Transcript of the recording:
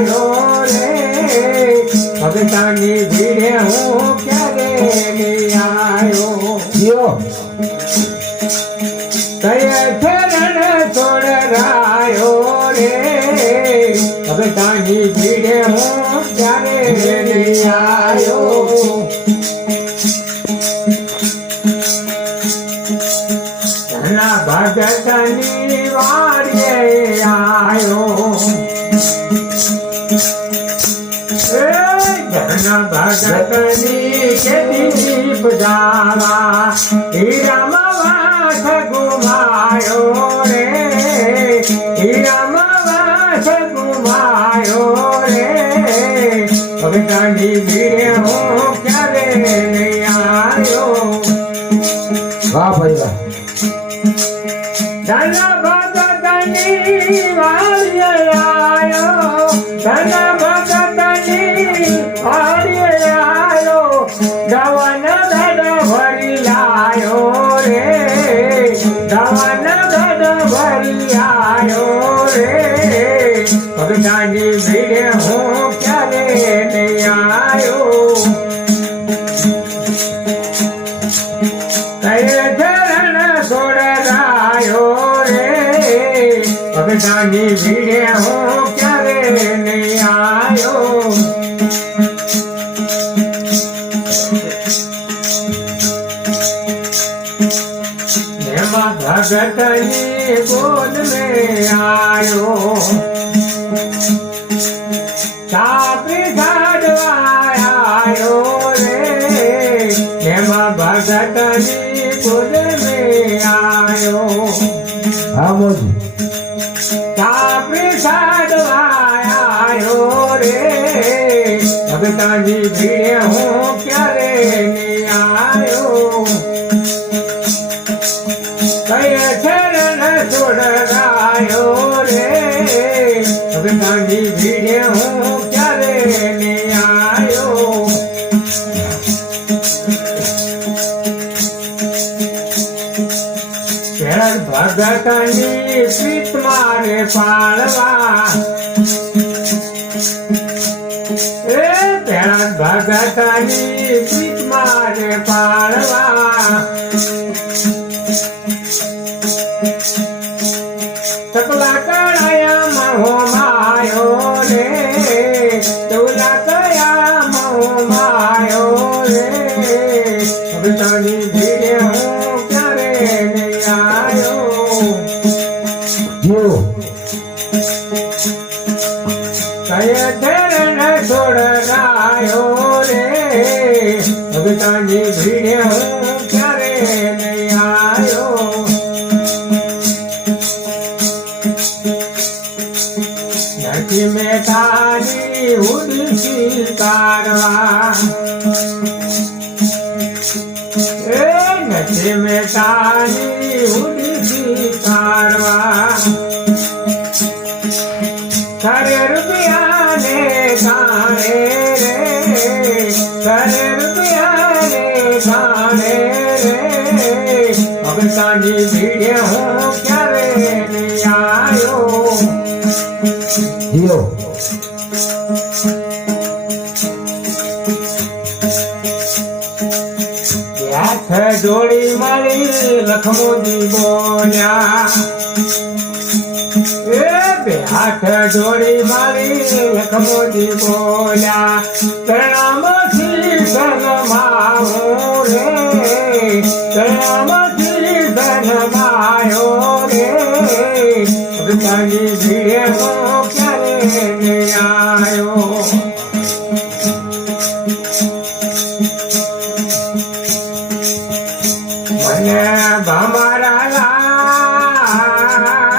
આવ્યો રે ભગતાની ભીડે હું ક્યારે નહીં આવ્યો કયે ચરણ છોડરાયો રે ભગતાની ભીડે હું ક્યારે નહીં આવ્યો ભગતની વાડીએ આવ્યો ભગતની ખેતી બજાવા હીરામાં વાસ ગુમાયો રે હીરામાં વાસ ગુમાયો રે ભગતની ભીડે હું ક્યારે નહીં આવ્યો વાહ ભાઈ વાહ ધન ભગતની વાડીએ આવ્યો ધન ભગતની વાડીએ આવ્યો ગવન ગઢ ભરી લાયો રે ગવન ગઢ ભરી આવ્યો રે ભગતાની ભીડે હું ક્યારે નહીં આવ્યો ભગતાની ભીડે હું ક્યારે નહીં આવ્યો એમાં ભગતની ગોદ મેં આવ્યો સાપરી ઘાડવા આવ્યો રે એમાં ભગતની ગોદ મેં આવ્યો હા મોજી સાપરી સાડવાયો રે ભગતાની ભીડે હું ક્યારે નહીં આવ્યો કયે ચરણ છોડરાયો રે ભગતાની ભીડે હું ક્યારે નહીં આવ્યો ભગતની પ્રીત મારે પાળવા ભગતની પ્રીત મારે પાળવા તપલા કળાયા મહો માયો રે તપલા કયા મહો માયો રે ભગતની ભીડે હું ક્યારે નહીં આવ્યો કયે ચરણ છોડરાયો રે ભગતાની ભીડે હું ક્યારે નહીં આવ્યો નથી મેટાની ઉડસી કારવા નથી મેટાની ઉડસી કારવા કરે રૂપિયાને કાણે રે કરે રૂપિયાને કાણે રે ભગતાની ભીડે હું ક્યારે નહીં આવ્યો હાથ જોડી મારી લખમોજી બોલ્યા હાથ જોડી મારી લખમોજી બોલ્યા પ્રણામથી ધનમાયો રે પ્રણામથી ધનમાયો રે ભગતાની ભીડે હું ક્યારે નહીં આવ્યો